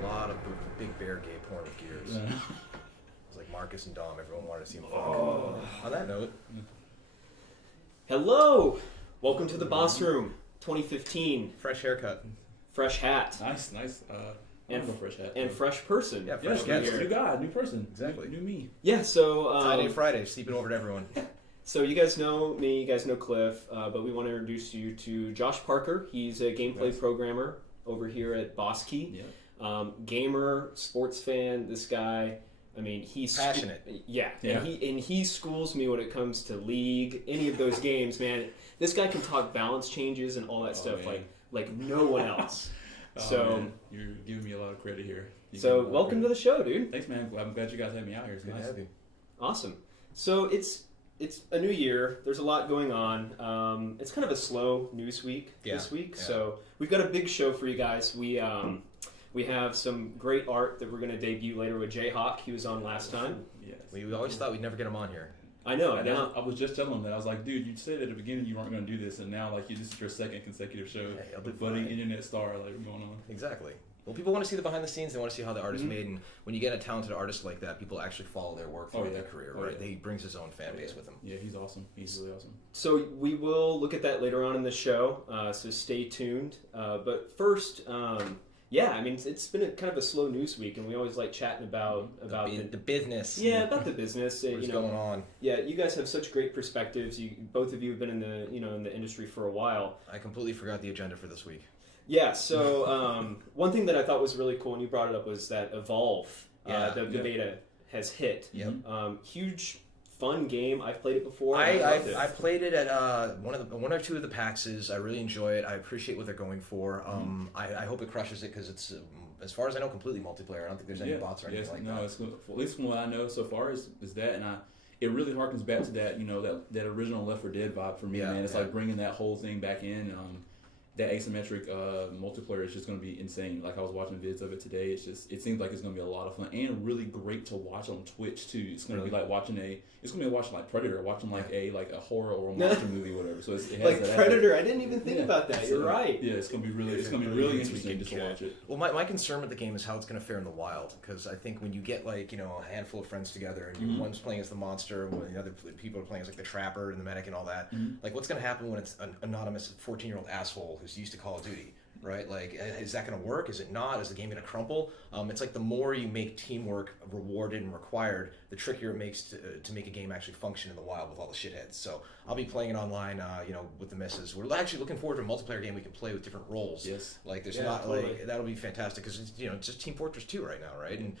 A lot of big bear gay porn with gears. It was like Marcus and Dom. Everyone wanted to see them fuck. On that note. Hello! Welcome to the Boss Room 2015. Fresh haircut. Fresh hat. Nice. And fresh hat. And fresh person. Yeah, fresh Yes, new guy, new person. Exactly. New me. Yeah, so... Friday, sleeping over to everyone. So you guys know me, you guys know Cliff, but we want to introduce you to Josh Parker. He's a gameplay programmer over here at Boss Key. Yeah. Gamer, sports fan, this guy... I mean, he's passionate. Yeah. And he schools me when it comes to League, any of those games, man. This guy can talk balance changes and all that stuff man. like no one else. So man. You're giving me a lot of credit here. So welcome to the show, dude. Thanks, man. I'm glad you guys had me out here. It's Good nice. to have you. Awesome. So it's a new year. There's a lot going on. It's kind of a slow news week this week. Yeah. So we've got a big show for you guys. We have some great art that we're going to debut later with Jayhawk. He was on last time. Yes. We always thought we'd never get him on here. I know. I was just telling him that. I was like, dude, you said at the beginning you weren't going to do this, and now this is your second consecutive show. Hey, the budding internet star going on. Exactly. Well, people want to see the behind the scenes. They want to see how the art is made, and when you get a talented artist like that, people actually follow their work through their career, right? Yeah. He brings his own fan base with him. Yeah, he's awesome. He's really awesome. So we will look at that later on in the show, so stay tuned. But first... yeah, I mean, it's been kind of a slow news week, and we always like chatting about the business. Yeah, about the business. What's going on? Yeah, you guys have such great perspectives. Both of you have been in the industry for a while. I completely forgot the agenda for this week. Yeah, so one thing that I thought was really cool, and you brought it up, was that Evolve, the beta has hit. Yep. Huge. Fun game. I've played it before. I played it at one or two of the PAXs. I really enjoy it. I appreciate what they're going for. I hope it crushes it because it's, as far as I know, completely multiplayer. I don't think there's any bots or anything like that. No, it's good. At least from what I know so far is that, and it really harkens back to that that original Left 4 Dead vibe for me, man. It's like bringing that whole thing back in. That asymmetric multiplayer is just going to be insane. Like I was watching vids of it today. It seems like it's going to be a lot of fun and really great to watch on Twitch too. It's going to be like watching like Predator, watching like a horror or a monster movie, or whatever. So it has like that Predator. I didn't even think about that. You're right. Yeah, it's going to be really interesting just to watch it. Well, my concern with the game is how it's going to fare in the wild, because I think when you get a handful of friends together and one's playing as the monster, when the other people are playing as like the trapper and the medic and all that, like what's going to happen when it's an anonymous 14-year-old asshole who's used to Call of Duty, right? Like, is that going to work? Is it not? Is the game going to crumble? It's like the more you make teamwork rewarded and required, the trickier it makes to make a game actually function in the wild with all the shitheads. So I'll be playing it online, with the misses. We're actually looking forward to a multiplayer game we can play with different roles. Yes. Like, there's totally. that'll be fantastic, because it's just Team Fortress 2 right now, right? And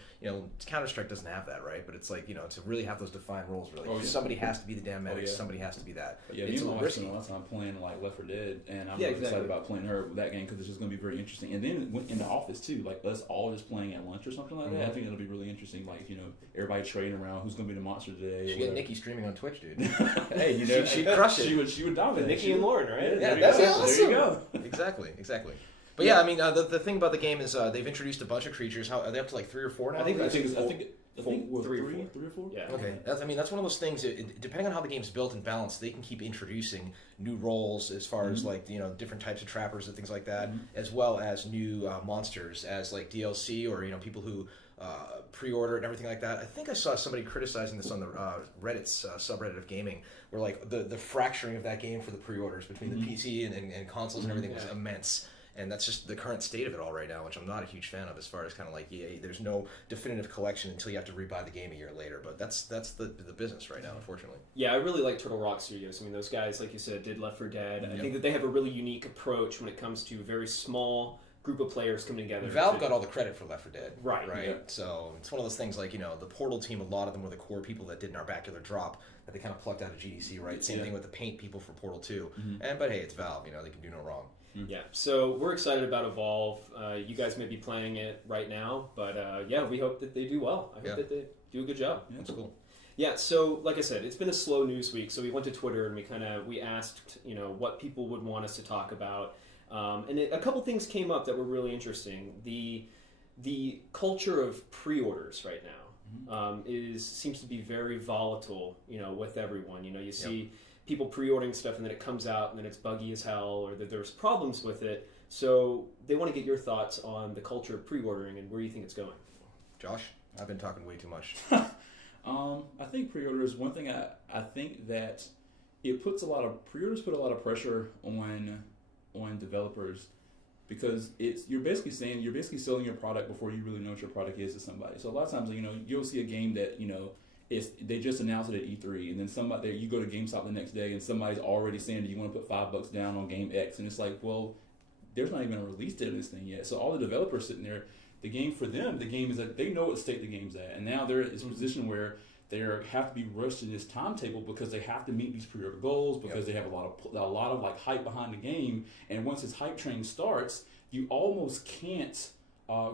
Counter-Strike doesn't have that, right? But it's like to really have those defined roles, really. Somebody has to be the damn medic. Somebody has to be that. Yeah, it's me and my wife spent a lot of time playing like Left 4 Dead, and I'm really excited about playing her with that game because it's just going to be very interesting. And then in the office too, like us all just playing at lunch or something like that. I think it'll be really interesting. Like everybody trading around who's going to be the monster today. You get Nikki streaming on Twitch, dude. Hey, she'd crush it. She would dominate. Nikki and Lauren, right? Yeah, that'd be awesome. There you go. Exactly. But yeah, I mean, the thing about the game is they've introduced a bunch of creatures. How are they up to, like 3 or 4 now? I think three or four. Yeah. Okay, that's one of those things. Depending on how the game's built and balanced, they can keep introducing new roles as far as like different types of trappers and things like that, as well as new monsters as like DLC or people who pre-order and everything like that. I think I saw somebody criticizing this on the Reddit's subreddit of gaming, where like the fracturing of that game for the pre-orders between the PC and consoles and everything was immense. And that's just the current state of it all right now, which I'm not a huge fan of, as far as kind of like there's no definitive collection until you have to rebuy the game a year later. But that's the business right now, unfortunately. Yeah, I really like Turtle Rock Studios. I mean, those guys, like you said, did Left 4 Dead. I think that they have a really unique approach when it comes to a very small group of players coming together. Valve got all the credit for Left 4 Dead. Right. Yeah. So it's one of those things like, the Portal team, a lot of them were the core people that did Narbacular Drop that they kind of plucked out of GDC, right? Same thing with the Paint people for Portal 2. But hey, it's Valve, they can do no wrong. Yeah, so we're excited about Evolve. You guys may be playing it right now, but we hope that they do well. I hope that they do a good job. Yeah, that's cool. Yeah, so like I said, it's been a slow news week, so we went to Twitter and we asked, what people would want us to talk about. And a couple things came up that were really interesting. The culture of pre-orders right now seems to be very volatile, with everyone. You see people pre-ordering stuff and then it comes out and then it's buggy as hell, or that there's problems with it. So they want to get your thoughts on the culture of pre-ordering and where you think it's going. Josh, I've been talking way too much. I think pre-orders. One thing I think that it puts pre-orders put a lot of pressure on developers, because you're basically selling your product before you really know what your product is to somebody. So a lot of times, you'll see a game that they just announced it at E3, and then you go to GameStop the next day and somebody's already saying, do you want to put $5 down on game X? And it's like, well, there's not even a release date of this thing yet. So all the developers sitting there, the game is that they know what state the game's at, and now they're in this position where they have to be rushed in this timetable because they have to meet these pre-order goals, because they have a lot of like hype behind the game, and once this hype train starts, you almost can't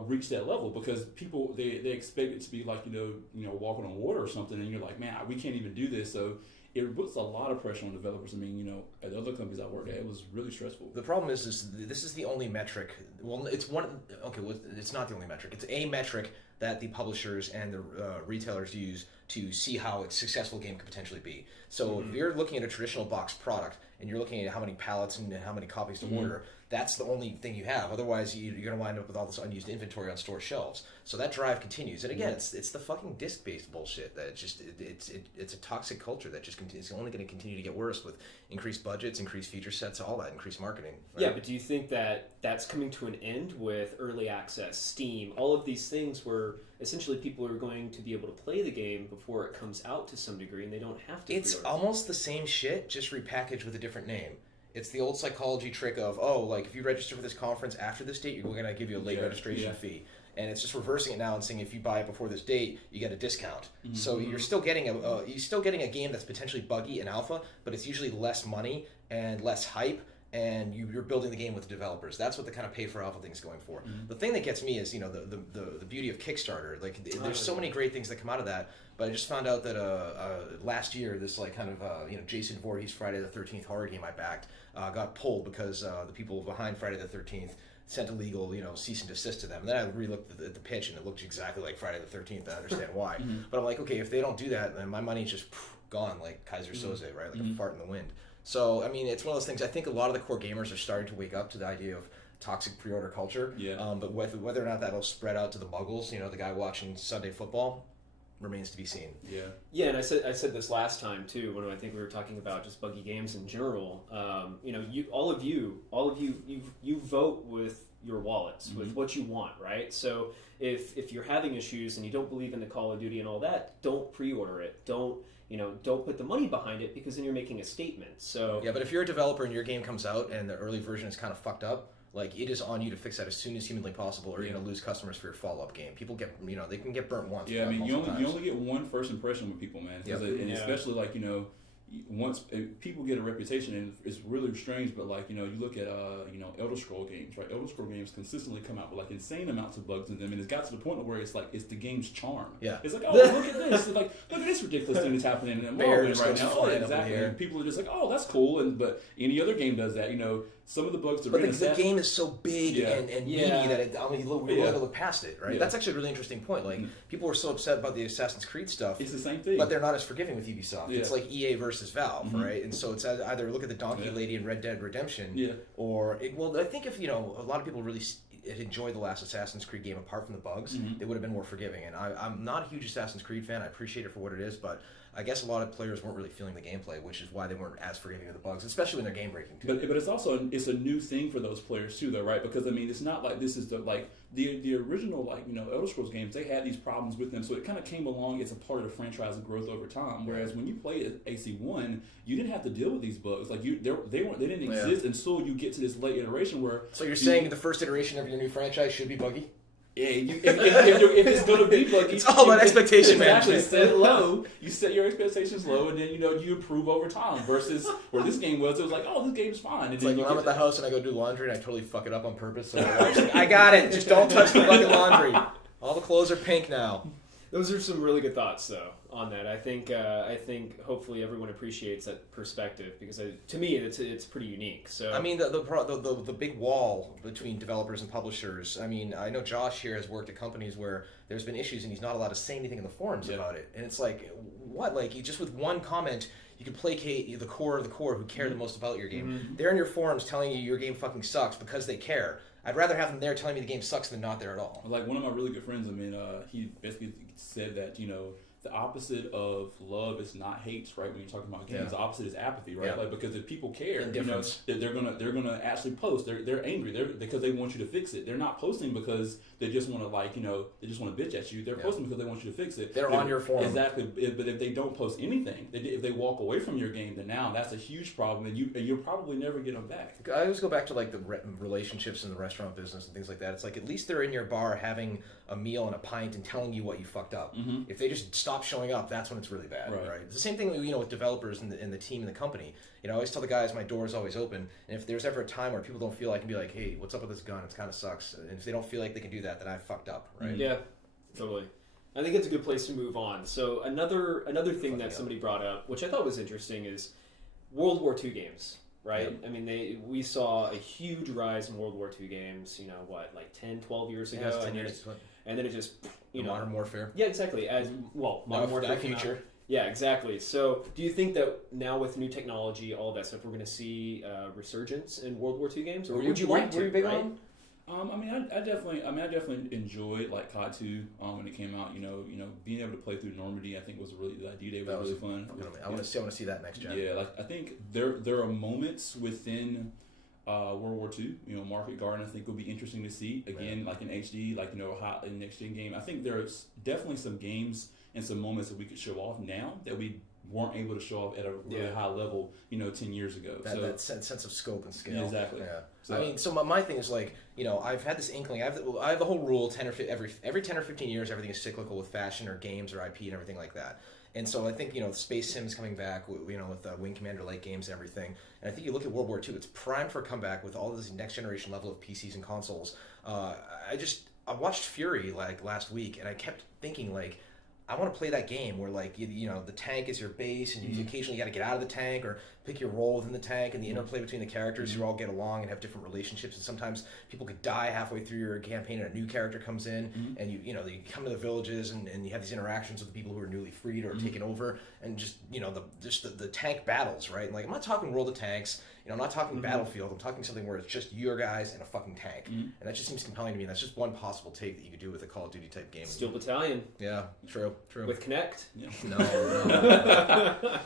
reach that level, because people they expect it to be like walking on water or something, and you're like, man, we can't even do this. So it puts a lot of pressure on developers. I mean, at the other companies I worked at, it was really stressful. The problem is this is the only metric. Well, it's one. Okay, well, it's not the only metric. It's a metric that the publishers and the retailers use to see how a successful game could potentially be. So if you're looking at a traditional box product and you're looking at how many pallets and how many copies to order, that's the only thing you have. Otherwise, you're going to wind up with all this unused inventory on store shelves. So that drive continues. And again, it's the fucking disc-based bullshit that it's a toxic culture that just continues. It's only going to continue to get worse with increased budgets, increased feature sets, all that, increased marketing. Right? Yeah, but do you think that that's coming to an end with early access, Steam, all of these things where essentially people are going to be able to play the game before it comes out to some degree, and they don't have to It's pre-order? almost the same shit, just repackaged with a different name. It's the old psychology trick of, if you register for this conference after this date, you're going to give you a late registration fee. And it's just reversing it now and saying if you buy it before this date, you get a discount. So you're still getting a game that's potentially buggy in alpha, but it's usually less money and less hype, and you're building the game with the developers. That's what the kind of pay for alpha thing is going for. The thing that gets me is the beauty of Kickstarter. Like there's so many great things that come out of that. But I just found out that last year this Jason Voorhees Friday the 13th horror game I backed got pulled because the people behind Friday the 13th sent a legal cease and desist to them. And then I re-looked at the pitch and it looked exactly like Friday the 13th. I understand why. But I'm like, okay, if they don't do that, then my money's just gone like Kaiser Soze, right? Like a fart in the wind. So, I mean, it's one of those things. I think a lot of the core gamers are starting to wake up to the idea of toxic pre-order culture. But whether or not that'll spread out to the muggles, the guy watching Sunday football, remains to be seen. Yeah, and I said this last time too when I think we were talking about just buggy games in general. All of you vote with your wallets, with what you want, right? So if you're having issues and you don't believe in the Call of Duty and all that, don't pre-order it. Don't put the money behind it, because then you're making a statement. So yeah, but if you're a developer and your game comes out and the early version is kind of fucked up, like it is on you to fix that as soon as humanly possible, or you're going to lose customers for your follow-up game. People get, they can get burnt once. Yeah, I mean, you only get one first impression with people, man. And especially once people get a reputation, and it's really strange, but you look at Elder Scroll games, right? Elder Scroll games consistently come out with insane amounts of bugs in them, and it's got to the point where it's the game's charm. Yeah, it's like, oh, look at this, it's like, look at this ridiculous thing that's happening in Morrowind right now. Oh, exactly. And people are just like, oh, that's cool, but any other game does that. Some of the bugs are. But the game is so big and meaty that we're willing to look past it, right? That's actually a really interesting point. People were so upset about the Assassin's Creed stuff. It's the same thing, but they're not as forgiving with Ubisoft. It's like EA versus Valve, right? And so it's either look at the Donkey Lady in Red Dead Redemption, or I think if a lot of people really enjoyed the last Assassin's Creed game apart from the bugs, they would have been more forgiving. And I'm not a huge Assassin's Creed fan. I appreciate it for what it is, but I guess a lot of players weren't really feeling the gameplay, which is why they weren't as forgiving of the bugs, especially when they're game breaking too. But it's also a new thing for those players too, though, right? Because it's not like this is the original Elder Scrolls games. They had these problems with them, so it kind of came along as a part of the franchise growth over time. Whereas when you played AC1, you didn't have to deal with these bugs. They didn't exist until you get to this late iteration where. So you're saying the first iteration of your new franchise should be buggy? Yeah, if it's going to be buggy, it's all about expectation management. Set it low. You set your expectations low, and then you improve over time. Versus where this game was, it was like, oh, this game's fine. And it's like when I'm at the house and I go do laundry and I totally fuck it up on purpose. So I got it. Just don't touch the fucking laundry. All the clothes are pink now. Those are some really good thoughts, though, on that. I think hopefully everyone appreciates that perspective, because to me it's pretty unique. So I mean the big wall between developers and publishers. I mean, I know Josh here has worked at companies where there's been issues and he's not allowed to say anything in the forums about it. And it's like, what? Just with one comment, you can placate the core of the core who care the most about your game. Mm-hmm. They're in your forums telling you your game fucking sucks because they care. I'd rather have them there telling me the game sucks than not there at all. Like one of my really good friends, I mean, he basically said that, you know, the opposite of love is not hate, right? When you're talking about games, the opposite is apathy, right? Yeah. Like, because if people care, you know, Indifference. they're gonna actually post. They're angry. Because they want you to fix it. They're not posting because they just want to, like, you know, they just want to bitch at you. They're posting because they want you to fix it. They're on your forum. Exactly. But if they don't post anything, if they walk away from your game, then now that's a huge problem, and you'll probably never get them back. I always go back to like the relationships in the restaurant business and things like that. It's like at least they're in your bar having a meal and a pint and telling you what you fucked up. Mm-hmm. If they just stop showing up, that's when it's really bad, right? It's the same thing, you know, with developers and the team and the company. You know, I always tell the guys my door is always open, and if there's ever a time where people don't feel I can be like, hey, what's up with this gun? It kind of sucks. And if they don't feel like they can do that, then I fucked up, right? Yeah, totally. I think it's a good place to move on. So another thing that somebody brought up, which I thought was interesting, is World War II games. Right? Yeah. I mean, we saw a huge rise in World War II games, you know, what, like 10, 12 years ago? Yeah, 10 years. And then it just, you know. Modern Warfare. Yeah, exactly. As well, Modern Warfare. Future. Yeah, exactly. So do you think that now with new technology, all of that stuff, we're going to see resurgence in World War II games? Or would you like to? Were you big on? I mean, I definitely enjoyed like COD 2 when it came out. You know, being able to play through Normandy, I think was the D-Day was really fun. I want to see that next gen. Yeah, like I think there are moments within World War II. You know, Market Garden I think will be interesting to see again, like in HD, like, you know, hot in next gen game. I think there's definitely some games and some moments that we could show off now that we weren't able to show off at a really high level, you know, 10 years ago. That sense of scope and scale. Yeah, exactly. Yeah. So, I mean, so my thing is like, you know, I've had this inkling. I have the whole rule: every 10 or 15 years, everything is cyclical with fashion or games or IP and everything like that. And so I think, you know, Space Sim's coming back, you know, with Wing Commander Lake games and everything. And I think you look at World War II, it's primed for a comeback with all this next generation level of PCs and consoles. I watched Fury like last week, and I kept thinking like, I want to play that game where, like, you know, the tank is your base, and you occasionally got to get out of the tank or pick your role within the tank, and the interplay between the characters who all get along and have different relationships. And sometimes people could die halfway through your campaign, and a new character comes in, and you know, you come to the villages, and you have these interactions with the people who are newly freed or taken over, and just, you know, the tank battles, right? And like, I'm not talking World of Tanks. You know, I'm not talking Battlefield. I'm talking something where it's just your guys and a fucking tank. And that just seems compelling to me. And that's just one possible take that you could do with a Call of Duty type game. Steel Battalion. Yeah, true. With Kinect? Yeah.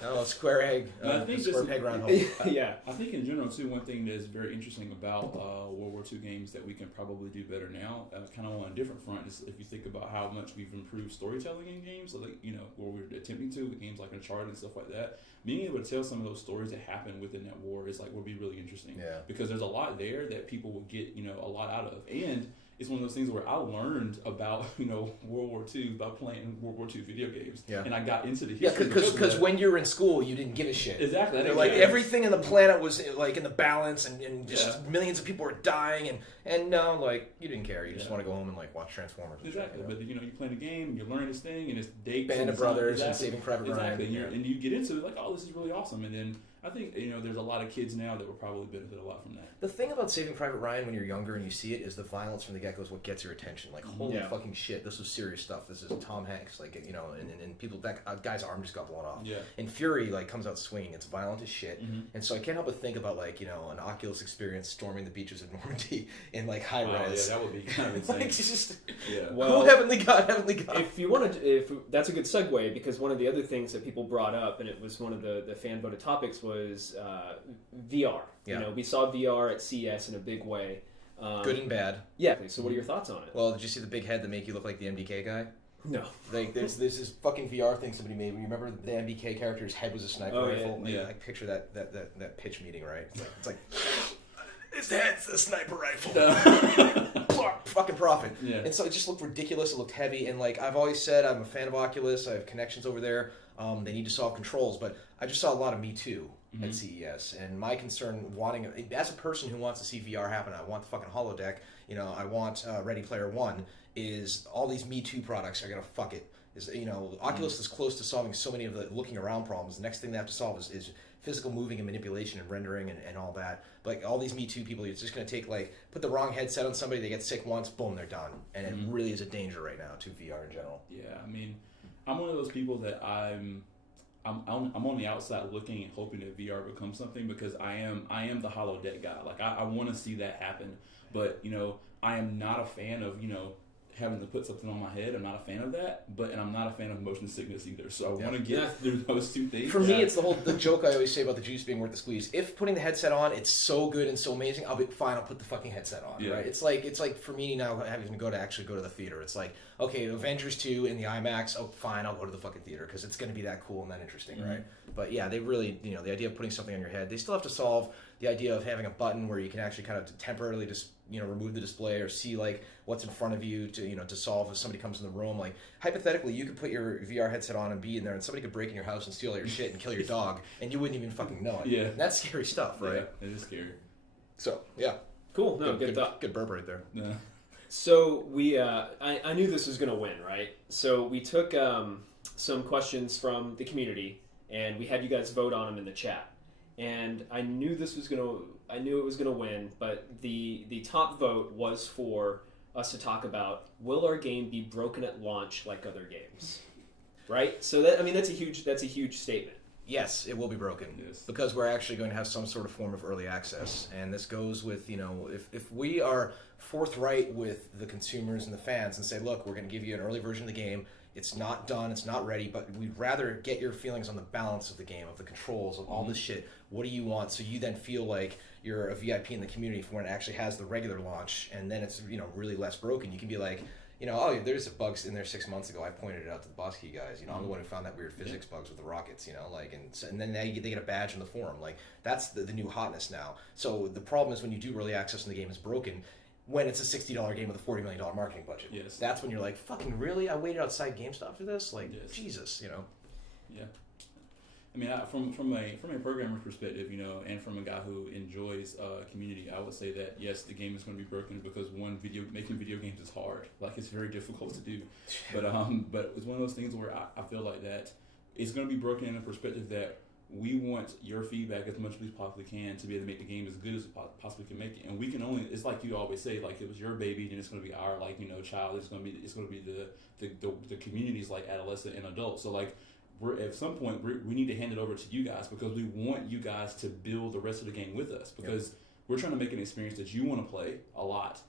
No, Square Egg. I think Square Peg Round Hole. Yeah. I think in general, too, one thing that is very interesting about World War II games that we can probably do better now, kind of on a different front, is if you think about how much we've improved storytelling in games, like, you know, where we're attempting to with games like Uncharted and stuff like that, being able to tell some of those stories that happened within that war is like, will be really interesting. Yeah. Because there's a lot there that people will get, you know, a lot out of. And it's one of those things where I learned about, you know, World War II by playing World War II video games. Yeah. And I got into the history. Yeah, because when you were in school, you didn't give a shit. Exactly. Like, everything in the planet was, like, in the balance, and just millions of people were dying, and no, like, you didn't care. You just want to go home and, like, watch Transformers. Exactly. But, you know, you're playing a game, you're learning this thing, and it's dates. Band of Brothers and Saving Private Ryan. Exactly. And you get into it, like, oh, this is really awesome. And then I think, you know, there's a lot of kids now that will probably benefit a lot from that. The thing about Saving Private Ryan when you're younger and you see it is the violence from the get-go is what gets your attention. Like, holy fucking shit, this was serious stuff. This is Tom Hanks. Like, you know, and people, that guy's arm just got blown off. Yeah. And Fury, like, comes out swinging. It's violent as shit. And so I can't help but think about, like, you know, an Oculus experience storming the beaches of Normandy in, like, high res. Yeah, that would be kind of insane. Like, just, well, oh, heavenly God. If you wanted to, that's a good segue, because one of the other things that people brought up, and it was one of the fan voted topics, was VR. Yeah. You know, we saw VR at CES in a big way. Good and bad. Yeah. So what are your thoughts on it? Well, did you see the big head that make you look like the MDK guy? No. Like, there's this fucking VR thing somebody made. You remember the MDK character's head was a sniper rifle? Yeah. Like, picture that pitch meeting, right? It's like his head's a sniper rifle. Fucking profit. Yeah. And so it just looked ridiculous. It looked heavy. And, like, I've always said, I'm a fan of Oculus. I have connections over there. They need to solve controls. But I just saw a lot of Me Too at CES. And my concern, as a person who wants to see VR happen, I want the fucking holodeck. You know, I want Ready Player One. Is all these Me Too products are gonna fuck it? You know, Oculus is close to solving so many of the looking around problems. The next thing they have to solve is physical moving and manipulation and rendering and all that. But, like, all these Me Too people, it's just gonna take, like, put the wrong headset on somebody, they get sick once, boom, they're done. And it really is a danger right now to VR in general. Yeah, I mean, I'm one of those people that I'm on the outside looking and hoping that VR becomes something, because I am the holodeck guy. Like I want to see that happen, but I am not a fan of having to put something on my head. I'm not a fan of that, and I'm not a fan of motion sickness either. So I want to get through those two things. For me, it's the joke I always say about the juice being worth the squeeze. If putting the headset on, it's so good and so amazing, I'll be fine. I'll put the fucking headset on. Right? It's like for me now having to go to the theater. It's like, okay, Avengers 2 in the IMAX. Oh, fine, I'll go to the fucking theater because it's going to be that cool and that interesting, right? But yeah, they really, the idea of putting something on your head. They still have to solve the idea of having a button where you can actually kind of temporarily just remove the display or see like what's in front of you to solve if somebody comes in the room. Like hypothetically, you could put your VR headset on and be in there, and somebody could break in your house and steal all your shit and kill your dog, and you wouldn't even fucking know it. Yeah, and that's scary stuff, right? Yeah, it is scary. So yeah, cool. No, good thought. Good burp right there. Yeah. So we, I knew this was gonna win, right? So we took some questions from the community, and we had you guys vote on them in the chat. And I knew it was gonna win, but the top vote was for us to talk about, will our game be broken at launch like other games, right? So that's a huge statement. Yes, it will be broken. Yes. Because we're actually going to have some sort of form of early access, and this goes with if we are forthright with the consumers and the fans and say, look, we're going to give you an early version of the game. It's not done, it's not ready, but we'd rather get your feelings on the balance of the game, of the controls, of all this shit. What do you want? So you then feel like you're a VIP in the community for when it actually has the regular launch, and then it's really less broken. You can be like, oh, there's a bugs in there 6 months ago. I pointed it out to the boss key guys. I'm the one who found that weird physics bugs with the rockets. And then they get a badge in the forum. Like that's the new hotness now. So the problem is when you do early access and the game is broken. When it's a $60 game with a $40 million marketing budget. Yes. That's when you're like, fucking really? I waited outside GameStop for this? Like, yes. Jesus, Yeah. I mean, from a programmer's perspective, and from a guy who enjoys community, I would say that, yes, the game is going to be broken because, making video games is hard. Like, it's very difficult to do. But it's one of those things where I feel like that it's going to be broken in a perspective that we want your feedback as much as we possibly can to be able to make the game as good as we possibly can make it. And we can only, it's like you always say, like it was your baby, then it's going to be our child. It's going to be the community's like adolescent and adult. So like we're at some point we need to hand it over to you guys because we want you guys to build the rest of the game with us because we're trying to make an experience that you want to play a lot.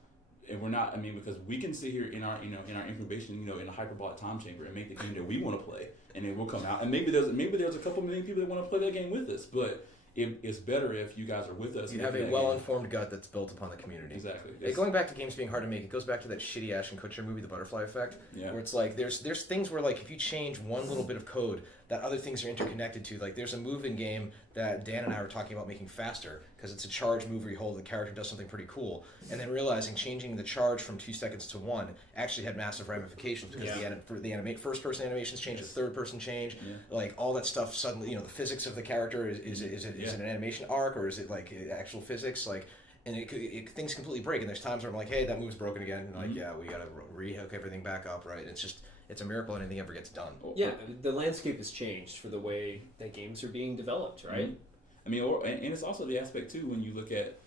And we're not, because we can sit here in our incubation, in a hyperbolic time chamber and make the game that we want to play, and then we'll come out. And maybe there's a couple million people that want to play that game with us, but it's better if you guys are with us. You have a well-informed gut that's built upon the community. Exactly. Going back to games being hard to make, it goes back to that shitty Ashton Kutcher movie, The Butterfly Effect, where it's like there's things where like if you change one little bit of code, that other things are interconnected to. Like there's a move in game that Dan and I were talking about making faster because it's a charge move where you hold the character does something pretty cool, and then realizing changing the charge from 2 seconds to 1 actually had massive ramifications because the first-person animations change, the third-person change, like all that stuff suddenly, the physics of the character is it an animation arc or is it like actual physics, like. And things completely break, and there's times where I'm like, hey, that move's broken again, and like, we gotta rehook everything back up, right? And it's a miracle anything ever gets done. Yeah, the landscape has changed for the way that games are being developed, right? Mm-hmm. And it's also the aspect too when you look at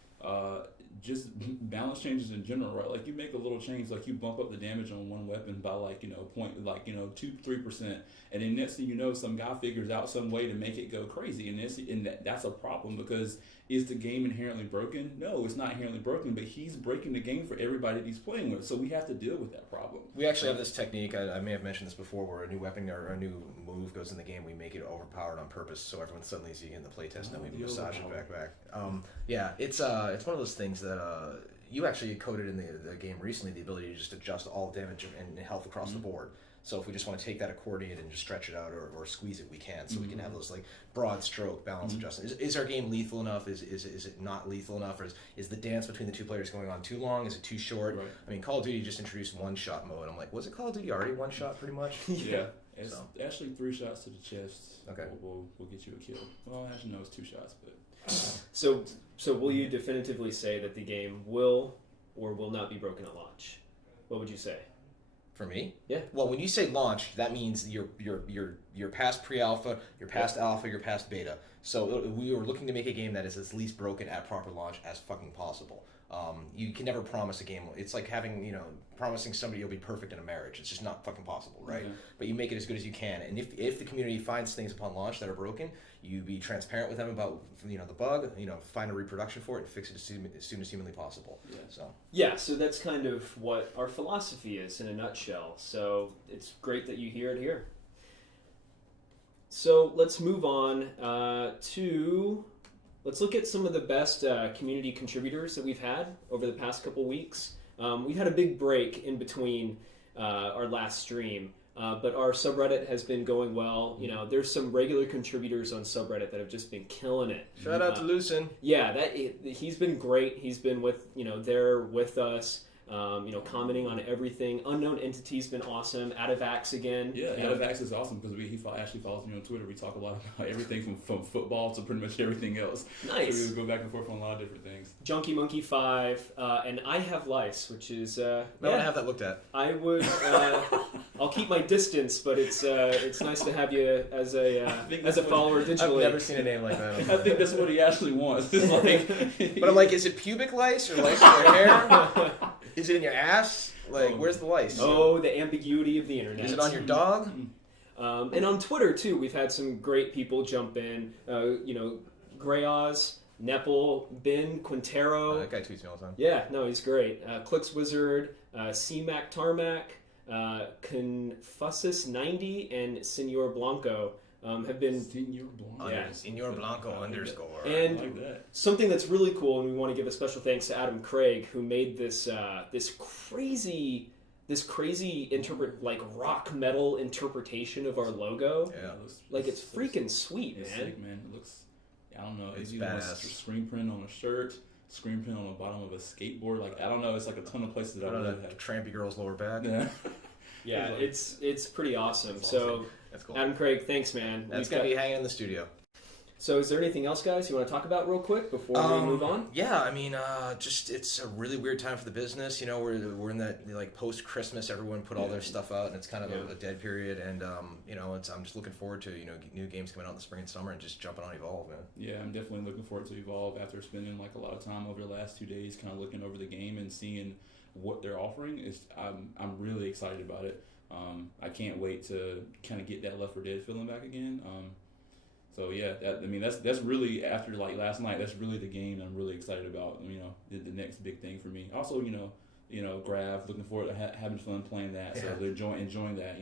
just balance changes in general, right? Like you make a little change, like you bump up the damage on one weapon by 2-3%, and then next thing you know, some guy figures out some way to make it go crazy, and that's a problem because is the game inherently broken? No, it's not inherently broken, but he's breaking the game for everybody that he's playing with, so we have to deal with that problem. We actually have this technique, I may have mentioned this before, where a new weapon or a new move goes in the game, we make it overpowered on purpose, so everyone suddenly sees it in the playtest, and then we massage it back. It's one of those things that you actually coded in the game recently, the ability to just adjust all damage and health across the board. So if we just want to take that accordion and just stretch it out or squeeze it, we can. So we can have those like broad stroke balance adjustments. Is our game lethal enough? Is it not lethal enough? Or is the dance between the two players going on too long? Is it too short? Right. Call of Duty just introduced one-shot mode. I'm like, was it Call of Duty already one-shot pretty much? Yeah. It's actually 3 shots to the chest. Okay. We'll get you a kill. Well, actually, no, it's 2 shots, but... So will you definitively say that the game will or will not be broken at launch? What would you say? For me? Yeah. Well, when you say launch, that means you're past pre-alpha, you're past alpha, you're past beta. So we are looking to make a game that is as least broken at proper launch as fucking possible. You can never promise a game. It's like having, promising somebody you'll be perfect in a marriage. It's just not fucking possible, right? Okay. But you make it as good as you can. And if the community finds things upon launch that are broken, you be transparent with them about, the bug, find a reproduction for it and fix it as soon as humanly possible. Yeah, so that's kind of what our philosophy is in a nutshell. So it's great that you hear it here. So let's move on let's look at some of the best community contributors that we've had over the past couple weeks. We had a big break in between our last stream, but our subreddit has been going well. There's some regular contributors on subreddit that have just been killing it. Shout out to Lucen. Yeah, he's been great. He's been there with us. Commenting on everything. Unknown Entity's been awesome. Adavax again. Yeah, Adavax is awesome because he actually follows me on Twitter. We talk a lot about everything from football to pretty much everything else. Nice. So we go back and forth on a lot of different things. Junkie Monkey 5, and I Have Lice, which is... I want to have that looked at. I would... I'll keep my distance, but it's nice to have you as a follower digitally. I've never seen a name like that. I think that's what he actually wants. But I'm like, is it pubic lice or lice in your hair? Is it in your ass? Where's the lice? Oh, the ambiguity of the internet. Is it on your dog? And on Twitter, too, we've had some great people jump in. Greyoz, Nepal, Ben, Quintero. That guy tweets me all the time. Yeah, no, he's great. Clicks Wizard, C-Mac Tarmac, Confusus90, and Senor Blanco. Have been Senor Blanco. Yeah, Senor Blanco underscore. And like that. Something that's really cool, and we want to give a special thanks to Adam Craig, who made this crazy rock metal interpretation of our logo. Yeah, it's freaking sweet, it's man. Sick, man. It looks, I don't know. It's either badass. A screen print on a shirt, screen print on the bottom of a skateboard. I don't know. It's like a ton of places that I really have. Trampy girl's lower back. Yeah. Yeah, it's pretty awesome. So, that's cool. Adam Craig, thanks, man. That's going to be hanging in the studio. So is there anything else, guys, you want to talk about real quick before we move on? Yeah, I mean, it's a really weird time for the business. We're in that post-Christmas, everyone put all their stuff out, and it's kind of a dead period. And I'm just looking forward to new games coming out in the spring and summer and just jumping on Evolve, man. Yeah, I'm definitely looking forward to Evolve after spending a lot of time over the last 2 days, kind of looking over the game and seeing what they're offering. I'm really excited about it. I can't wait to kind of get that Left 4 Dead feeling back again. So yeah, that's really, after last night, that's really the game I'm really excited about. The next big thing for me. Also, Grav, looking forward to having fun playing that. So they're enjoying that.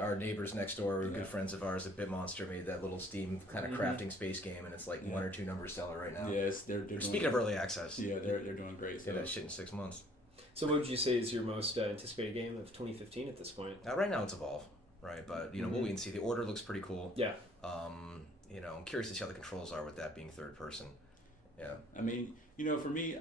Our neighbors next door, good friends of ours at BitMonster, made that little Steam kind of crafting space game, and it's 1 or 2 numbers seller right now. Yes, they're speaking of early access. Yeah, they're doing great. Get that shit in 6 months. So what would you say is your most anticipated game of 2015 at this point? Right now it's Evolve, right? But we'll wait and see. The Order looks pretty cool. Yeah. I'm curious to see how the controls are with that being third person. Yeah. I mean, for me,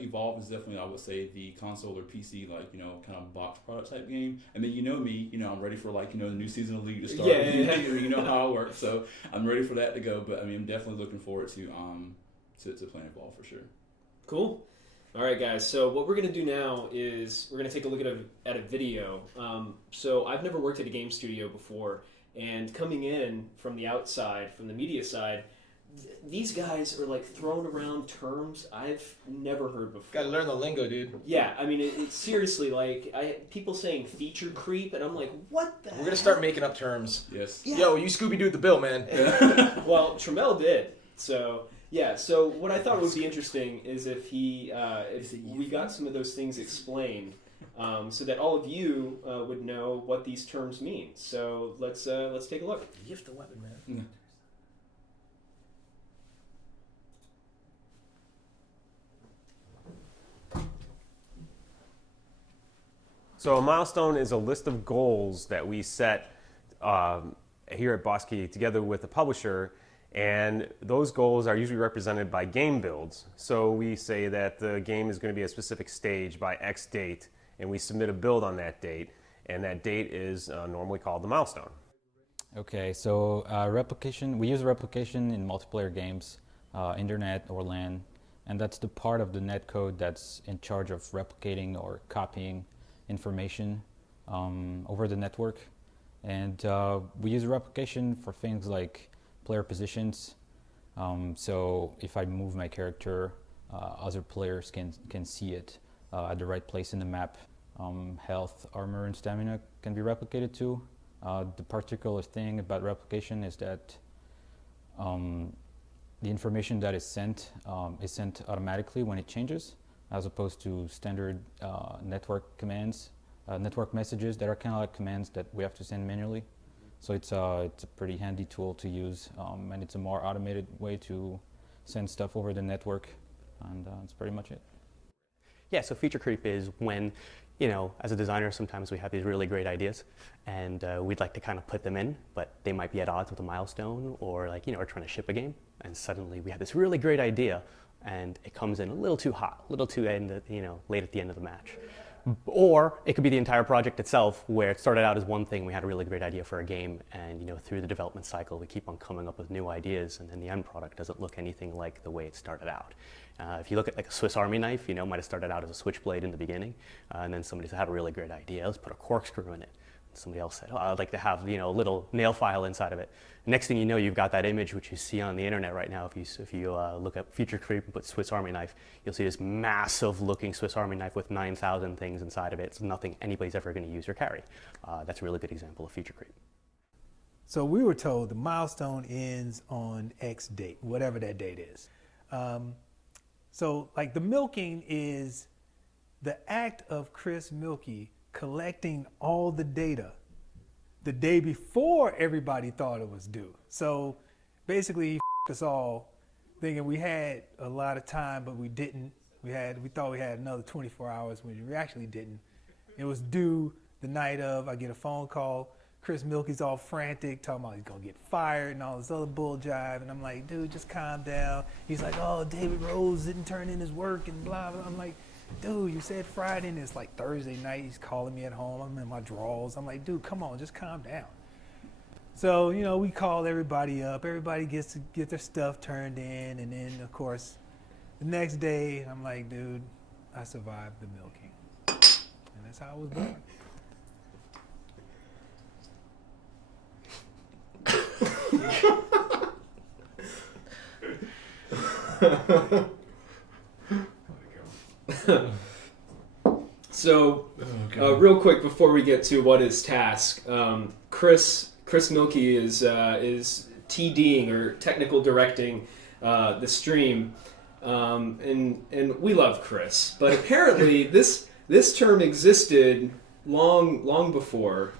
Evolve is definitely, I would say, the console or PC, kind of box product type game. And then me, I'm ready for the new season of League to start. Yeah. You know how it works, so I'm ready for that to go. But I'm definitely looking forward to playing Evolve for sure. Cool. All right, guys. So what we're going to do now is we're going to take a look at a video. So I've never worked at a game studio before, and coming in from the outside, from the media side, these guys are throwing around terms I've never heard before. Got to learn the lingo, dude. Yeah, I mean, it's seriously people saying feature creep, and I'm like, what the? We're gonna start making up terms. Yes. Yeah. Yo, you Scooby-Dooed the bill, man. Well, Trammell did. So. Yeah, so what I thought would be interesting is if we got some of those things explained, so that all of you would know what these terms mean. So let's take a look. Gift the weapon, man. So a milestone is a list of goals that we set here at Boss Key together with the publisher. And those goals are usually represented by game builds. So we say that the game is going to be a specific stage by X date, and we submit a build on that date, and that date is normally called the milestone. Okay, so replication, we use replication in multiplayer games, internet or LAN, and that's the part of the netcode that's in charge of replicating or copying information over the network. And we use replication for things like player positions. So if I move my character other players can see it at the right place in the map. Health, armor, and stamina can be replicated too. The particular thing about replication is that the information that is sent automatically when it changes, as opposed to standard network commands, network messages that are kind of like commands that we have to send manually. So it's a pretty handy tool to use, and it's a more automated way to send stuff over the network, and that's pretty much it. Yeah, so feature creep is when, as a designer, sometimes we have these really great ideas, and we'd like to kind of put them in, but they might be at odds with a milestone, or we're trying to ship a game, and suddenly we have this really great idea, and it comes in a little too hot, a little too late at the end of the match. Or it could be the entire project itself, where it started out as one thing, we had a really great idea for a game, and through the development cycle we keep on coming up with new ideas, and then the end product doesn't look anything like the way it started out. If you look at a Swiss Army knife, might have started out as a switchblade in the beginning, and then somebody had a really great idea, let's put a corkscrew in it. Somebody else said, I'd like to have a little nail file inside of it. Next thing you know, you've got that image which you see on the internet right now. If you look at feature creep and put Swiss Army knife, you'll see this massive looking Swiss Army knife with 9,000 things inside of it. It's nothing anybody's ever going to use or carry. That's a really good example of feature creep. So we were told the milestone ends on X date, whatever that date is. So the milking is the act of Chris Milkey collecting all the data the day before everybody thought it was due. So basically he f***ed us all thinking we had a lot of time, but we didn't. We thought we had another 24 hours when we actually didn't. It was due the night of. I get a phone call. Chris Milkey's all frantic, talking about he's gonna get fired and all this other bulljive. And I'm like, dude, just calm down. He's like, oh, David Rose didn't turn in his work and blah, blah. I'm like, dude, you said Friday and it's Thursday night. He's calling me at home. I'm in my drawers. I'm like, dude, come on, just calm down. So, we call everybody up. Everybody gets to get their stuff turned in. And then, of course, the next day, I'm like, dude, I survived the milking. And that's how I was born. So, real quick before we get to what is TASC, Chris Milkey is TDing or technical directing the stream, and we love Chris, but apparently this term existed long before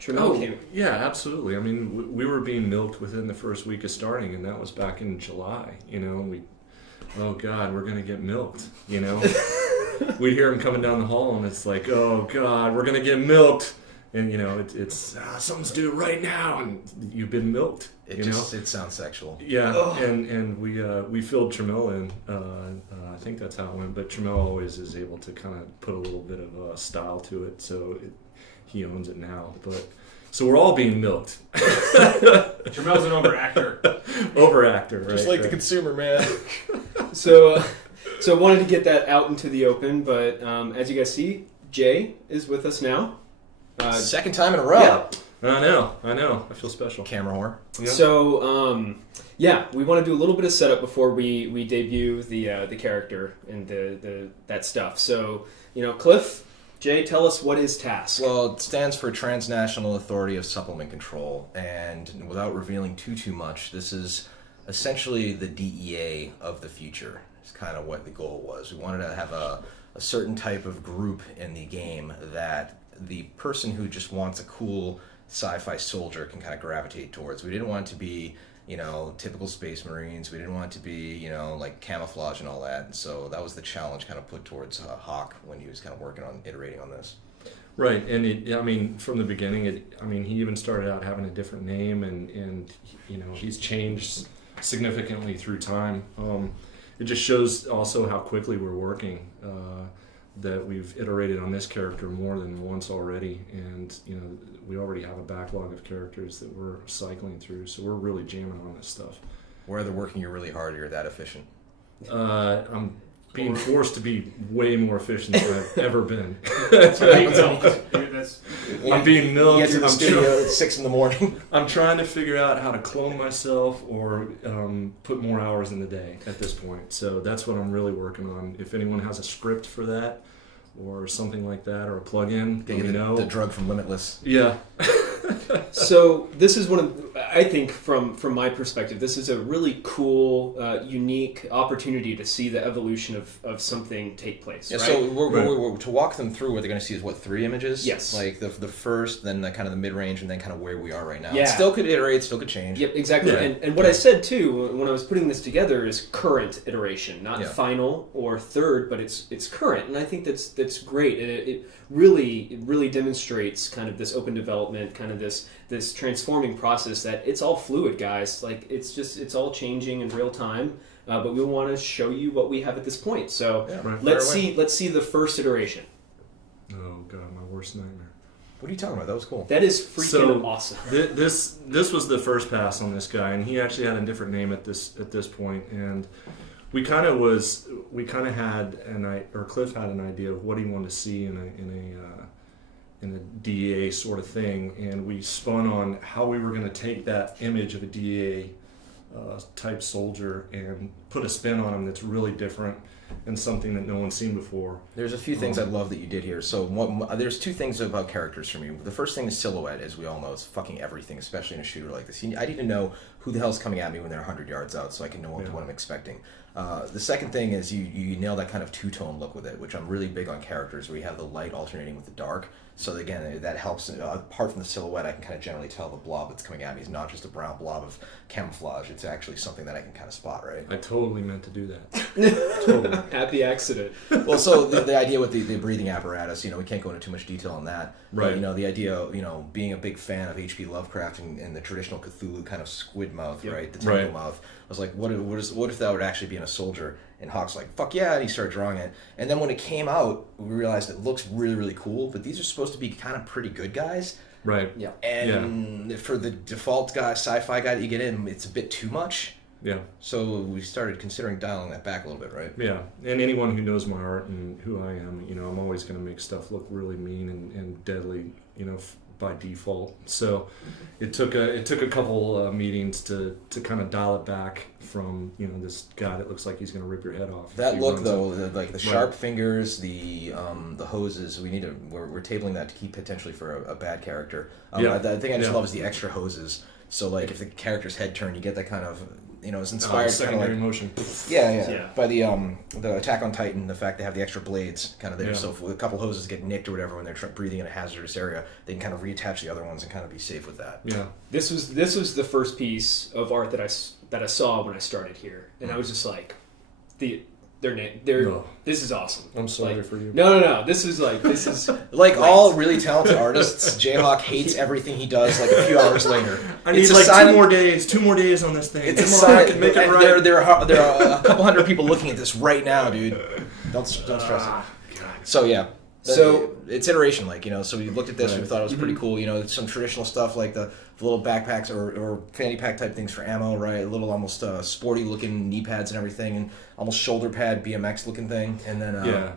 Trammell came. Yeah, absolutely. I mean, we were being milked within the first week of starting, and that was back in July. Oh God, we're gonna get milked. We'd hear him coming down the hall, and it's like, oh God, we're gonna get milked. And it's something's due right now, and you've been milked. It sounds sexual. Yeah, and we filled Trammell in. I think that's how it went. But Trammell always is able to kind of put a little bit of style to it, so he owns it now. But so we're all being milked. Trammell's an overactor. Overactor, right? Just like the consumer, man. So I wanted to get that out into the open, but as you guys see, Jay is with us now. Second time in a row. Yeah. I know. I feel special. Camera whore. Yeah. So, we want to do a little bit of setup before we debut the character and that stuff. So, Cliff, Jay, tell us, what is TASC? Well, it stands for Transnational Authority of Supplement Control, and without revealing too much, this is essentially the DEA of the future. It's kind of what the goal was. We wanted to have a certain type of group in the game that the person who just wants a cool sci-fi soldier can kind of gravitate towards. We didn't want it to be, typical Space Marines. We didn't want it to be, camouflage and all that. And so that was the challenge kind of put towards Hawk when he was kind of working on iterating on this. Right, and from the beginning, he even started out having a different name, and he's changed significantly through time. It just shows also how quickly we're working. That we've iterated on this character more than once already, and we already have a backlog of characters that we're cycling through, so we're really jamming on this stuff. Where they're working you really hard, you're that efficient. I'm being forced to be way more efficient than I've ever been. I'm being milked. Get to the studio at 6 in the morning. I'm trying to figure out how to clone myself or put more hours in the day at this point. So that's what I'm really working on. If anyone has a script for that or something like that, or a plugin, let me know. The drug from Limitless. Yeah. So this is one of, I think from my perspective, this is a really cool, unique opportunity to see the evolution of something take place. Yeah, right? so we're, to walk them through, what they're going to see is, 3 images? Yes. Like the first, then the kind of the mid-range, and then kind of where we are right now. Yeah. It still could iterate, still could change. Yep, exactly. Yeah. And what I said too when I was putting this together is current iteration, not final or third, but it's current, and I think that's great. It really demonstrates kind of this open development, kind of this transforming process that it's all fluid, guys. Like it's all changing in real time. But we want to show you what we have at this point. So let's see the first iteration. Oh god, my worst nightmare. What are you talking about? That was cool. That is freaking awesome. This was the first pass on this guy, and he actually had a different name at this point, and Cliff had an idea of what he wanted to see in a DEA sort of thing, and we spun on how we were going to take that image of a DEA type soldier and put a spin on him that's really different and something that no one's seen before. There's a few things I love that you did here. So there's 2 things about characters for me. The first thing is silhouette, as we all know. It's fucking everything, especially in a shooter like this. I need to know who the hell's coming at me when they're 100 yards out, so I can know what I'm expecting. The second thing is you nail that kind of two-tone look with it, which I'm really big on characters, where you have the light alternating with the dark. So again, that helps. Apart from the silhouette, I can kind of generally tell the blob that's coming at me is not just a brown blob of camouflage. It's actually something that I can kind of spot, right? I totally meant to do that. Totally. Happy accident. Well, so the idea with the breathing apparatus, we can't go into too much detail on that. Right. But, the idea, being a big fan of H.P. Lovecraft and the traditional Cthulhu kind of squid mouth, right? The tentacle mouth. I was like, what if that would actually be in a soldier? And Hawk's like, fuck yeah, and he started drawing it. And then when it came out, we realized it looks really, really cool, but these are supposed to be kind of pretty good guys. Right. Yeah. And for the default guy, sci-fi guy that you get in, it's a bit too much. Yeah. So we started considering dialing that back a little bit, right? Yeah. And anyone who knows my art and who I am, I'm always going to make stuff look really mean and deadly, by default. So it took a couple meetings to kind of dial it back from this guy that looks like he's going to rip your head off. That look though, the sharp fingers, the hoses, we're tabling that to keep potentially for a bad character. The thing I just love is the extra hoses. So like if the character's head turned, you get that kind of it's inspired secondary motion. Yeah. By the Attack on Titan, the fact they have the extra blades kind of there. So if a couple hoses get nicked or whatever when they're breathing in a hazardous area, they can kind of reattach the other ones and kind of be safe with that. Yeah. This was the first piece of art that I saw when I started here, and I was just like, this is awesome. I'm sorry for you. No. This is like all really talented artists. Jayhawk hates everything he does. Like a few hours later, I need like 2 more days on this thing. It's a sign. Make it right. There are a couple hundred people looking at this right now, dude. Don't stress it. So yeah. So it's iteration, so we looked at this, we thought it was pretty cool. Some traditional stuff like the little backpacks or fanny pack type things for ammo, right? A little almost sporty looking knee pads and everything, and almost shoulder pad BMX looking thing, and then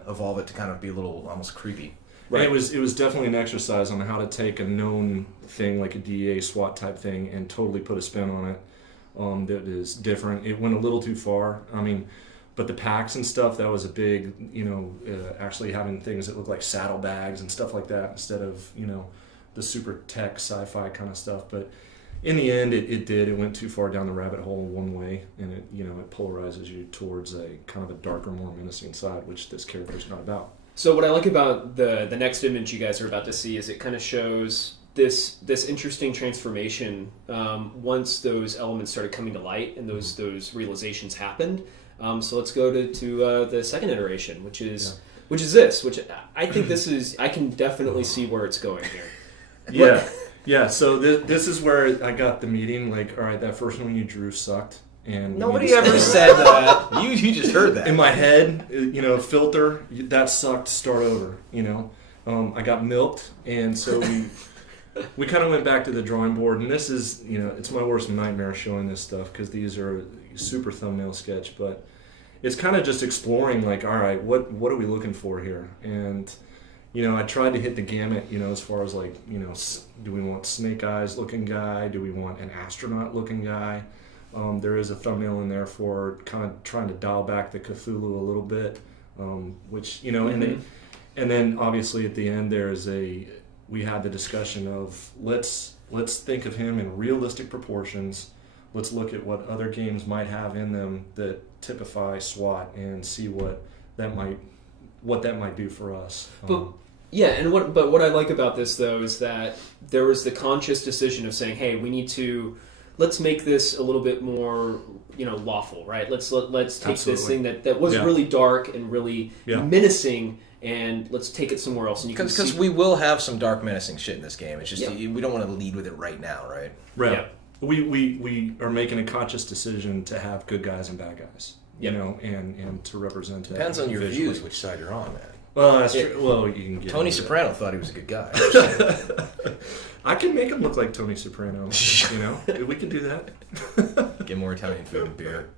evolve it to kind of be a little almost creepy. Right. And it was definitely an exercise on how to take a known thing like a DEA SWAT type thing and totally put a spin on it that is different. It went a little too far. But the packs and stuff, that was a big, actually having things that look like saddlebags and stuff like that instead of, the super tech sci-fi kind of stuff. But in the end, it went too far down the rabbit hole one way, and it polarizes you towards a kind of a darker, more menacing side, which this character's not about. So what I like about the next image you guys are about to see is it kind of shows this interesting transformation once those elements started coming to light and those realizations happened. So let's go to the second iteration, which is this, which I think I can definitely see where it's going here. Yeah. So this is where I got the meeting. Like, all right, that first one you drew sucked, and nobody ever said that. You just heard that in my head. Filter that sucked. Start over. I got milked, and so we kind of went back to the drawing board. And this is it's my worst nightmare showing this stuff because these are super thumbnail sketch, but it's kind of just exploring like, all right, what are we looking for here? And I tried to hit the gamut, as far as like, do we want Snake Eyes looking guy? Do we want an astronaut looking guy? There is a thumbnail in there for kind of trying to dial back the Cthulhu a little bit, which, and then obviously at the end we had the discussion of let's think of him in realistic proportions. Let's look at what other games might have in them that typify SWAT and see what that might do for us. But what I like about this though is that there was the conscious decision of saying, hey, let's make this a little bit more, lawful, right? Let's take this thing that was really dark and really menacing, and let's take it somewhere else. And because we will have some dark, menacing shit in this game. It's just we don't want to lead with it right now, right? Right. Yeah. We are making a conscious decision to have good guys and bad guys, and to represent that. Depends on your views, which side you're on, man. Well, that's true. Well, you can get Tony Soprano thought he was a good guy. I can make him look like Tony Soprano. We can do that. Get more Italian food and beer.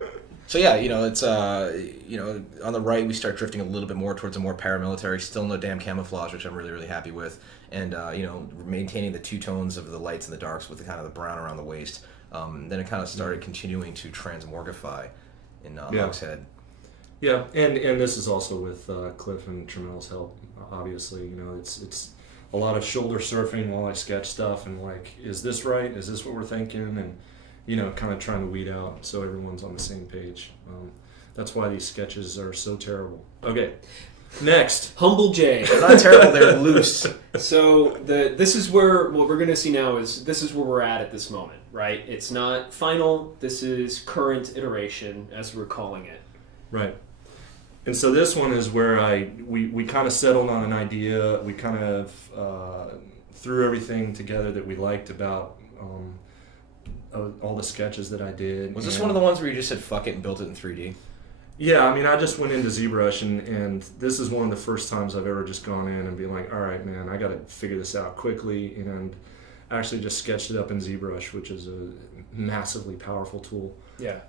So yeah, it's on the right we start drifting a little bit more towards a more paramilitary. Still no damn camouflage, which I'm really really happy with, and maintaining the two tones of the lights and the darks with the kind of the brown around the waist. Then it kind of started continuing to transmorgify in Hawk's Head. Yeah, and this is also with Cliff and Tramel's help. Obviously, it's a lot of shoulder surfing while I sketch stuff and like, is this right? Is this what we're thinking? And kind of trying to weed out so everyone's on the same page. That's why these sketches are so terrible. Okay, next. Humble J. They're not terrible, they're loose. So this is where what we're going to see now is this is where we're at this moment, right? It's not final. This is current iteration, as we're calling it. Right. And so this one is where we kind of settled on an idea. We kind of threw everything together that we liked about all the sketches that I did. Was this one of the ones where you just said fuck it and built it in 3D? Yeah, I mean, I just went into ZBrush, and this is one of the first times I've ever just gone in and been like, all right, man, I got to figure this out quickly, and actually just sketched it up in ZBrush, which is a massively powerful tool. Yeah.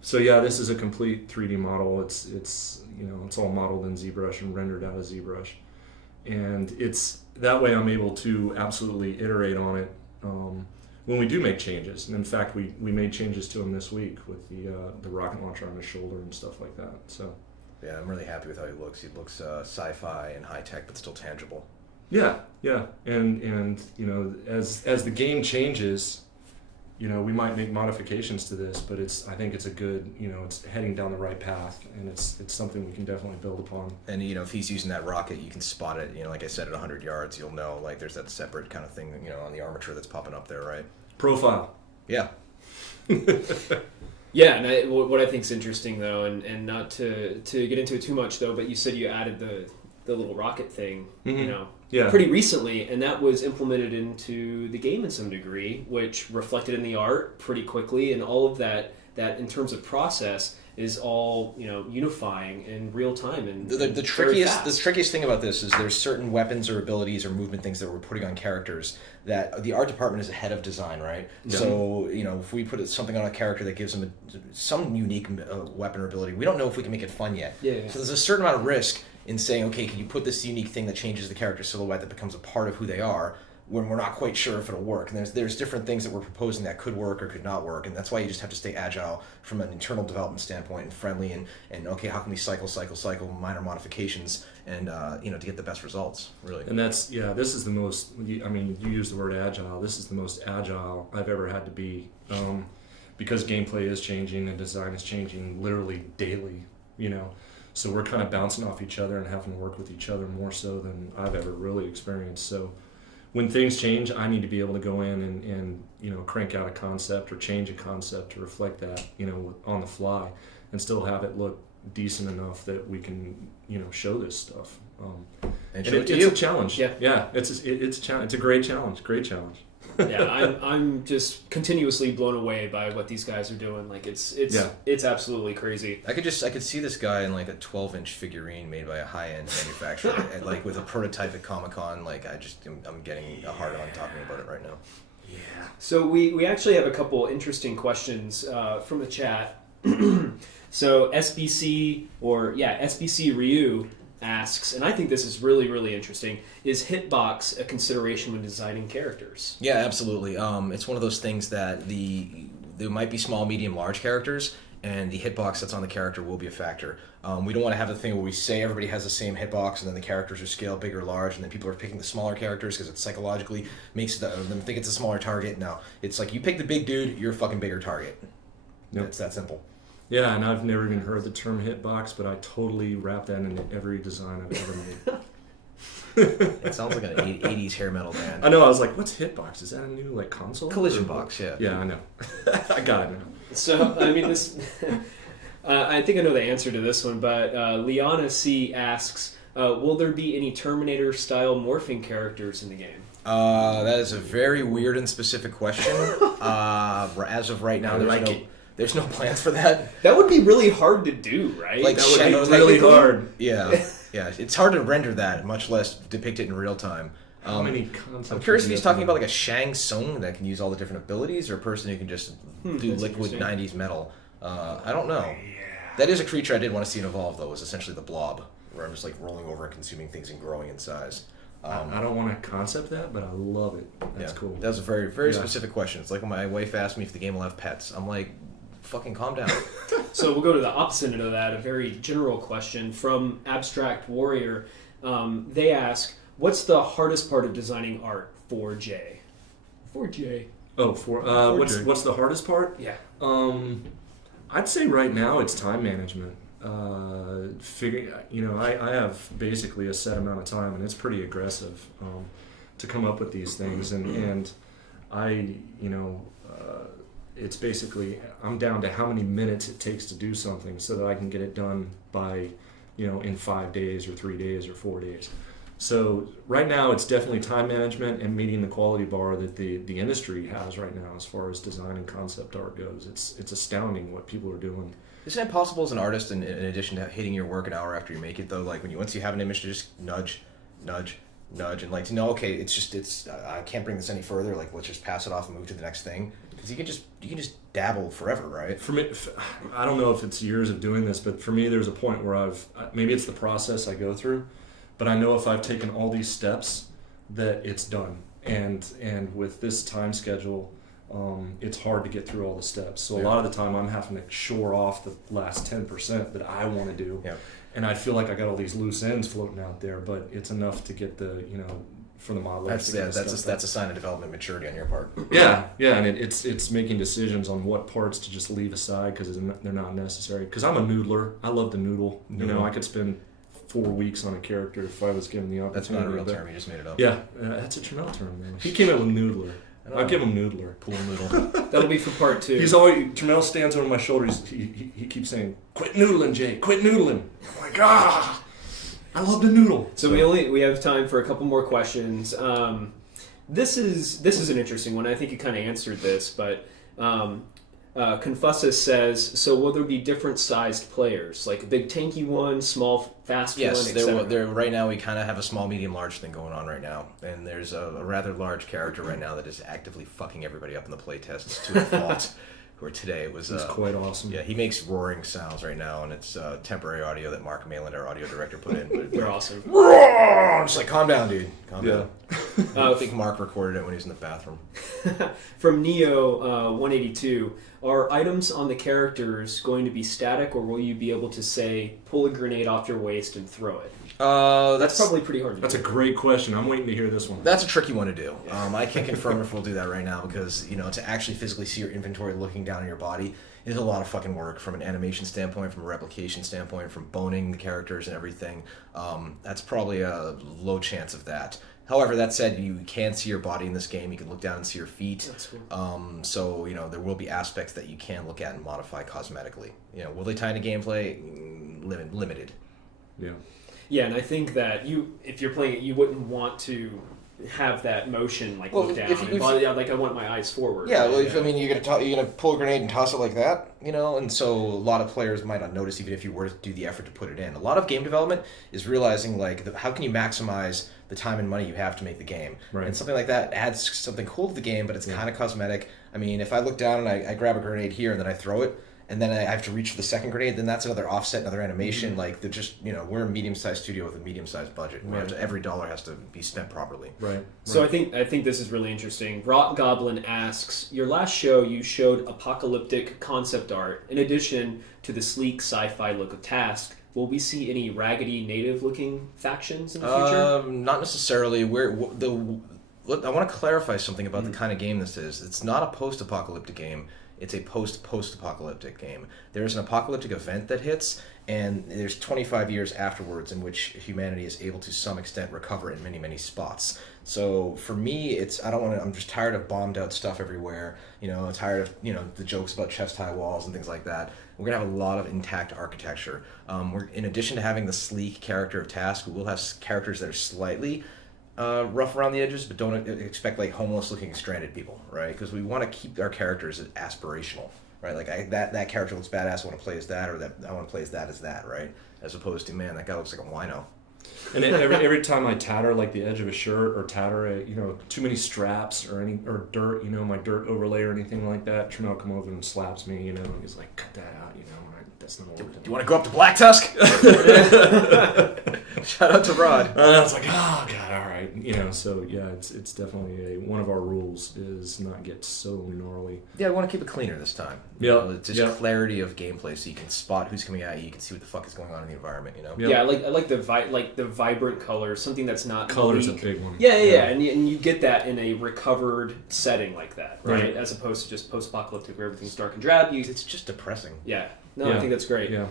So yeah, this is a complete 3D model. It's it's all modeled in ZBrush and rendered out of ZBrush, and it's that way I'm able to absolutely iterate on it when we do make changes. And in fact, we made changes to him this week with the rocket launcher on his shoulder and stuff like that. So yeah, I'm really happy with how he looks. He looks sci-fi and high tech, but still tangible. Yeah, and as the game changes, we might make modifications to this, but I think it's a good, it's heading down the right path, and it's something we can definitely build upon. And if he's using that rocket, you can spot it. Like I said, at 100 yards, you'll know like there's that separate kind of thing, on the armature that's popping up there, right? Profile. Yeah. Yeah, and what I think is interesting though, and not to get into it too much though, but you said you added the little rocket thing, pretty recently, and that was implemented into the game in some degree, which reflected in the art pretty quickly, and all of that in terms of process is all unifying in real time. And the trickiest thing about this is there's certain weapons or abilities or movement things that we're putting on characters that the art department is ahead of design, right? Yeah. So if we put something on a character that gives them some unique weapon or ability, we don't know if we can make it fun yet. Yeah. So there's a certain amount of risk in saying, okay, can you put this unique thing that changes the character silhouette that becomes a part of who they are, when we're not quite sure if it'll work. And there's different things that we're proposing that could work or could not work, and that's why you just have to stay agile from an internal development standpoint and friendly and okay, how can we cycle minor modifications and to get the best results, really. And this is the most, I mean, you use the word agile, this is the most agile I've ever had to be, because gameplay is changing and design is changing literally daily, so we're kind of bouncing off each other and having to work with each other more so than I've ever really experienced. So when things change, I need to be able to go in and crank out a concept or change a concept to reflect that, on the fly, and still have it look decent enough that we can, show this stuff. And it's a challenge. Yeah. It's a great challenge. Yeah, I'm just continuously blown away by what these guys are doing. Like it's absolutely crazy. I could see this guy in like a 12-inch figurine made by a high-end manufacturer, and like with a prototype at Comic-Con. Like I'm getting a hard on talking about it right now. Yeah. So we actually have a couple interesting questions from the chat. So SBC Ryu asks, and I think this is really, really interesting, is hitbox a consideration when designing characters? Yeah, absolutely. It's one of those things that there might be small, medium, large characters, and the hitbox that's on the character will be a factor. We don't want to have the thing where we say everybody has the same hitbox, and then the characters are scaled big or large, and then people are picking the smaller characters because it psychologically makes them think it's a smaller target. No, it's like you pick the big dude, you're a fucking bigger target. Yep. It's that simple. Yeah, and I've never even heard the term hitbox, but I totally wrap that into every design I've ever made. It sounds like an 80s hair metal band. I know, I was like, what's hitbox? Is that a new like console? Collision box, yeah. Yeah, I know. I got it now. So, I mean, this. I think I know the answer to this one, but Liana C asks, will there be any Terminator-style morphing characters in the game? That is a very weird and specific question. As of right now, there's no plans for that. That would be really hard to do, right? Like, That would be really hard. Yeah, yeah. It's hard to render that, much less depict it in real time. How many concepts? I'm curious if he's talking about like a Shang Tsung that can use all the different abilities, or a person who can just do liquid 90s metal. I don't know. That is a creature I did want to see it evolve, though, is essentially the blob, where I'm just like rolling over and consuming things and growing in size. I don't want to concept that, but I love it. That's cool. That was a very, very specific question. It's like when my wife asked me if the game will have pets. I'm like, fucking calm down. So we'll go to the opposite of that, a very general question from Abstract Warrior. They ask, what's the hardest part of designing art for Jay? For Jay. Oh, what's the hardest part? Yeah. I'd say right now it's time management. I have basically a set amount of time, and it's pretty aggressive to come up with these things, and it's basically I'm down to how many minutes it takes to do something so that I can get it done by, in 5 days or 3 days or 4 days. So right now it's definitely time management and meeting the quality bar that the industry has right now as far as design and concept art goes. It's astounding what people are doing. Isn't it possible as an artist, in addition to hitting your work an hour after you make it, though, like once you have an image, to just nudge, and like to know, okay, it's I can't bring this any further. Like, let's just pass it off and move to the next thing. Because you can just dabble forever, right? For me, I don't know if it's years of doing this, but for me, there's a point where maybe it's the process I go through, but I know if I've taken all these steps that it's done. And with this time schedule, it's hard to get through all the steps. So a lot of the time I'm having to shore off the last 10% that I want to do. Yeah. And I feel like I got all these loose ends floating out there, but it's enough to get the, for the modelers. That's a sign of development maturity on your part. Yeah, and it's making decisions on what parts to just leave aside because they're not necessary. Because I'm a noodler. I love to noodle. I could spend 4 weeks on a character if I was given the opportunity. That's not a real term. You just made it up. Yeah, that's a Tremel term, man. He came up with noodler. I'll give him noodler. Pool noodle. That'll be for part 2. Tremel stands over my shoulder. He keeps saying, "Quit noodling, Jay. Quit noodling." I'm like, I love to noodle. So we have time for a couple more questions. This is an interesting one. I think you kind of answered this, but Confussus says, so will there be different sized players, like a big tanky one, small fast one, etc.? Yes, right now we kind of have a small, medium, large thing going on right now, and there's a rather large character right now that is actively fucking everybody up in the playtests to a fault. Where today it was quite awesome. Yeah, he makes roaring sounds right now, and it's temporary audio that Mark Mayland, our audio director, put in. But they're awesome. I'm just like, calm down, dude. Calm down. I think Mark recorded it when he was in the bathroom. From Neo 182, are items on the characters going to be static, or will you be able to say, pull a grenade off your waist and throw it? That's probably pretty hard to do. That's a great question. I'm waiting to hear this one. That's a tricky one to do. I can't confirm if we'll do that right now because, to actually physically see your inventory looking down on your body is a lot of fucking work from an animation standpoint, from a replication standpoint, from boning the characters and everything. That's probably a low chance of that. However, that said, you can see your body in this game. You can look down and see your feet. That's cool. So, there will be aspects that you can look at and modify cosmetically. Will they tie into gameplay? Limited. Yeah. Yeah, and I think that if you're playing it, you wouldn't want to have that motion look down. Like I want my eyes forward. Yeah, well, you're gonna pull a grenade and toss it like that, and so a lot of players might not notice even if you were to do the effort to put it in. A lot of game development is realizing how can you maximize the time and money you have to make the game, right. And something like that adds something cool to the game, but it's kind of cosmetic. I mean, if I look down and I grab a grenade here and then I throw it, and then I have to reach for the second grenade, then that's another offset, another animation. Like they're just, we're a medium-sized studio with a medium-sized budget. Right. Every dollar has to be spent properly. Right. So I think this is really interesting. Rot Goblin asks, your last show you showed apocalyptic concept art in addition to the sleek sci-fi look of TASC. Will we see any raggedy native-looking factions in the future? Not necessarily. I want to clarify something about the kind of game this is. It's not a post-apocalyptic game. It's a post-apocalyptic game. There's an apocalyptic event that hits, and there's 25 years afterwards in which humanity is able to some extent recover in many, many spots. So for me, I'm just tired of bombed out stuff everywhere. I'm tired of, the jokes about chest-high walls and things like that. We're going to have a lot of intact architecture. In addition to having the sleek character of TASC, we'll have characters that are slightly rough around the edges, but don't expect like homeless-looking stranded people, right? Because we want to keep our characters aspirational, right? Like that character looks badass, I want to play as that, or that I want to play as that, right? As opposed to, man, that guy looks like a wino. And every time I tatter like the edge of a shirt or tatter too many straps or dirt, my dirt overlay or anything like that, Tremel come over and slaps me, and he's like, cut that out, that's not what we're doing. Do you want to go up to Black Tusk? Shout out to Rod. And I was like, oh god, all right, so yeah, it's definitely one of our rules is not get so gnarly. Yeah, we want to keep it cleaner this time. Yeah, it's just clarity of gameplay, so you can spot who's coming at you. You can see what the fuck is going on in the environment. Yeah, I like the vibrant colors, something that's not color's bleak. a big one. Yeah, and you get that in a recovered setting like that, right? As opposed to just post-apocalyptic where everything's dark and drab. It's just depressing. Yeah. No, I think that's great. Yeah.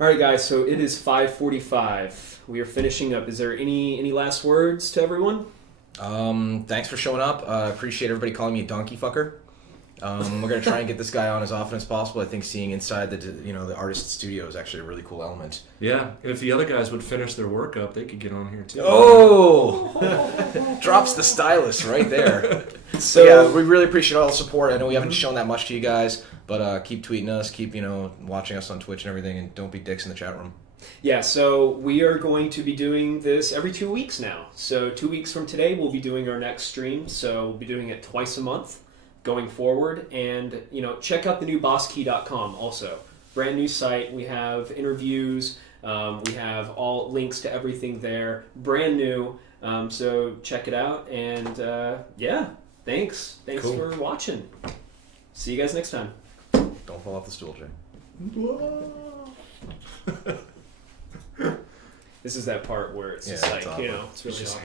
All right, guys. So it is 5:45. We are finishing up. Is there any last words to everyone? Thanks for showing up. Appreciate everybody calling me a donkey fucker. We're gonna try and get this guy on as often as possible. I think seeing inside the artist's studio is actually a really cool element. Yeah, and if the other guys would finish their work up, they could get on here too. Oh, drops the stylus right there. So yeah, we really appreciate all the support. I know we haven't shown that much to you guys, but keep tweeting us, keep watching us on Twitch and everything, and don't be dicks in the chat room. Yeah, so we are going to be doing this every 2 weeks now. So 2 weeks from today, we'll be doing our next stream. So we'll be doing it twice a month going forward. And, check out the new bosskey.com also. Brand new site. We have interviews. We have all links to everything there. Brand new. So check it out. And, thanks. Thanks for watching. See you guys next time. Don't fall off the stool, Jay. This is that part where it's just it's like, awkward. it's really awkward.